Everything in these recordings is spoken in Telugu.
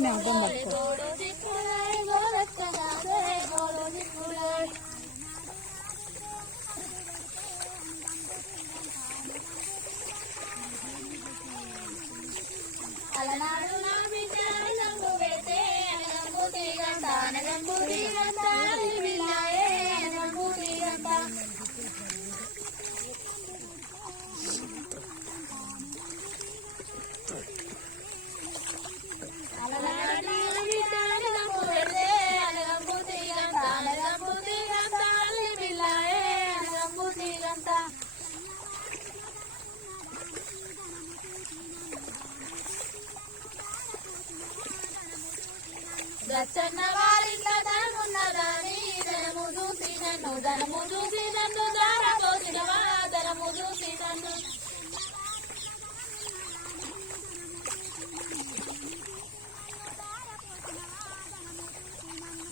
నేను అర్థం పట్టుకో. అలనాడు నా బిడ్డ నంబు పెడితే నంబు తీగంట నంబు తీగంట విల్లాయే నంబు తీగంట. అలనాడు నా బిడ్డ నంబు పెడితే నంబు తీగంట నంబు తీగంట విల్లాయే నంబు తీగంట. గచ్చన్న వారింట్లో ధనమున్నదాని ధనము చూసి నన్ను దారపోసినవా ధనము చూసి నన్ను.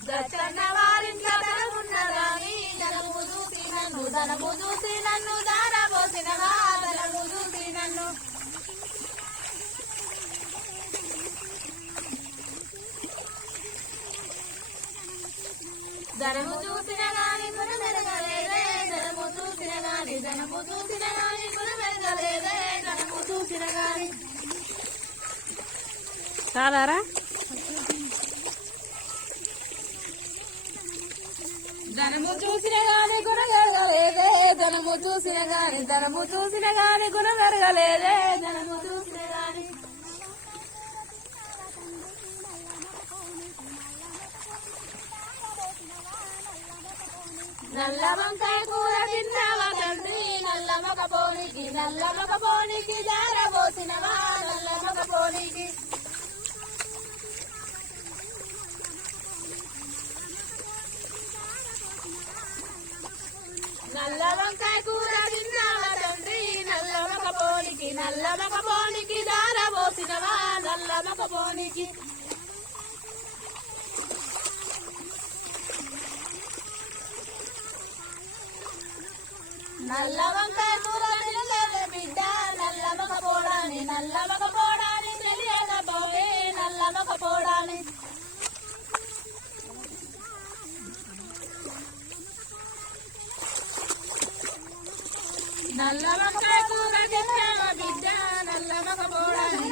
గచ్చన్న వారింట్లో ధనమున్నదాని ధనము చూసి నన్ను దారపోసినవా ధనము చూసి నన్ను. ధనము చూసిన గాని గురు మెరగలేదే ధనము చూసిన గాని గురు మెరగలేదే ధనము చూసిన గాని. చాలారా ధనము చూసిన గాని గురు మెరగలేదే ధనము చూసిన గాని గురు మెరగలేదే ధనము చూసిన గాని. నల్ల వంకాయ కూర తిన్నావా తండ్రి నల్ల మగ పోనీకి దారబోసినవా నల్ల మగ పోనీకి. నల్ల వంకాయ కూర తిన్నావా తండ్రి నల్ల మగ పోనీకి దారబోసినవా నల్ల మగ పోనీకి. నల్ల వంకాయ కూర తినలేదే బిడ్డ నల్ల మగ పోడాని తెలియకపోవే నల్ల మగ పోడాని. నల్ల వంకాయ కూర తిన్నావా బిడ్డ నల్ల మగ పోడాని